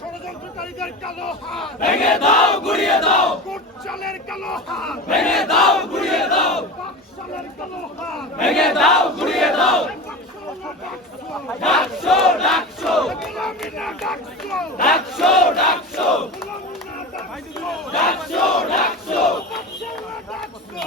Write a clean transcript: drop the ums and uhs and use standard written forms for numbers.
ষড়যন্ত্রকারীদের কালো হাত ভেঙে দাও, গুড়িয়ে দাও, কুটচালের কালো হাত ভেঙে দাও, গুড়িয়ে দাও, বাকশালের কালো হাত ভেঙে দাও, গুড়িয়ে দাও। ডাকছো, ডাকছো, গোলামি না ডাকছো, ডাকছো, ডাকছো, গোলামি না ডাকছো, ডাকছো, ডাকছো, বাকশাল না ডাকছো,